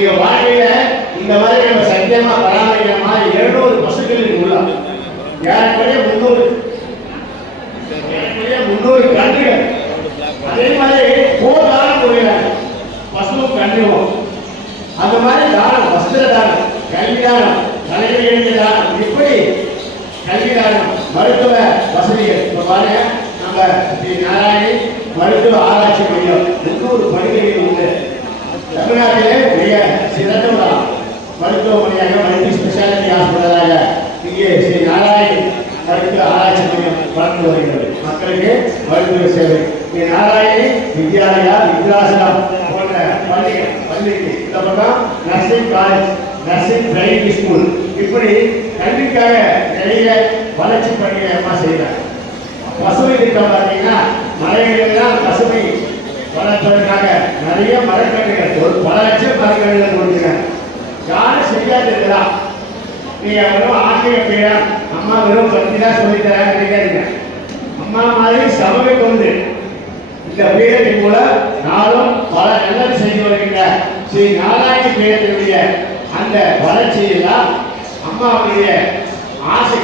நீங்க வாழ்க்கையில இந்த மாதிரி நம்ம சத்தியமா பராமரிக்கிற மாதிரி இருநூறு பசுக்கள் உள்ள. ஏறக்குறைய முன்னூறு ஏறக்குறைய முந்நூறு கன்றுகள். அதே மாதிரி போர் போதாரம் கொடுக்கிறாங்க பசுவும் கன்றுவோம் அந்த மாதிரி தானம் வஸ்திர தானம் கல்வி தானம் தலைமையிலிருந்து தானம். இப்படி கல்வி தானம் மருத்துவ வசதிகள். இப்ப பாருங்க நம்ம ஸ்ரீ நாராயணி மருத்துவ ஆராய்ச்சி மையம் முன்னூறு படுக்கைகள் உண்டு. தமிழ்நாடு மிக சிறந்த ஒரு மருத்துவமனையாக மல்டி ஸ்பெஷாலிட்டி ஹாஸ்பிட்டலாக இங்கே ஸ்ரீ நாராயணி மருத்துவ ஆராய்ச்சி மையம் வளர்ந்து வருகிறது மக்களுக்கு மருத்துவ சேவை. நீ நாராயணி வித்யாலயா வித்யாசனம் போன்ற பள்ளிகள் பள்ளிக்கு. இந்த பக்கம் nursing college nursing training school இப்படி கல்விக்காக நிறைய வளர்ச்சி பணியமாக அம்மா செய்கிறாங்க பசுமை திட்டம் பார்த்தீங்கன்னா மலைகளெல்லாம் பசுமை வளர்ப்பதற்காக நிறைய மரக்கன்றுகள் ஒரு பல லட்சம் மரக்கன்றுகள் கொடுக்குறாங்க. யாரும் செய்யாது இதெல்லாம் நீங்க வெறும் ஆசிரியர் பேரா? அம்மா வெறும் பத்தி தான் சொல்லித்தராங்க இந்த பேரின் மூலம் நாளும் பல நல்லது செய்து வருகின்ற ஸ்ரீ நாராயண பேரத்தினுடைய அந்த வளர்ச்சியெல்லாம் அம்மாவுடைய ஆசை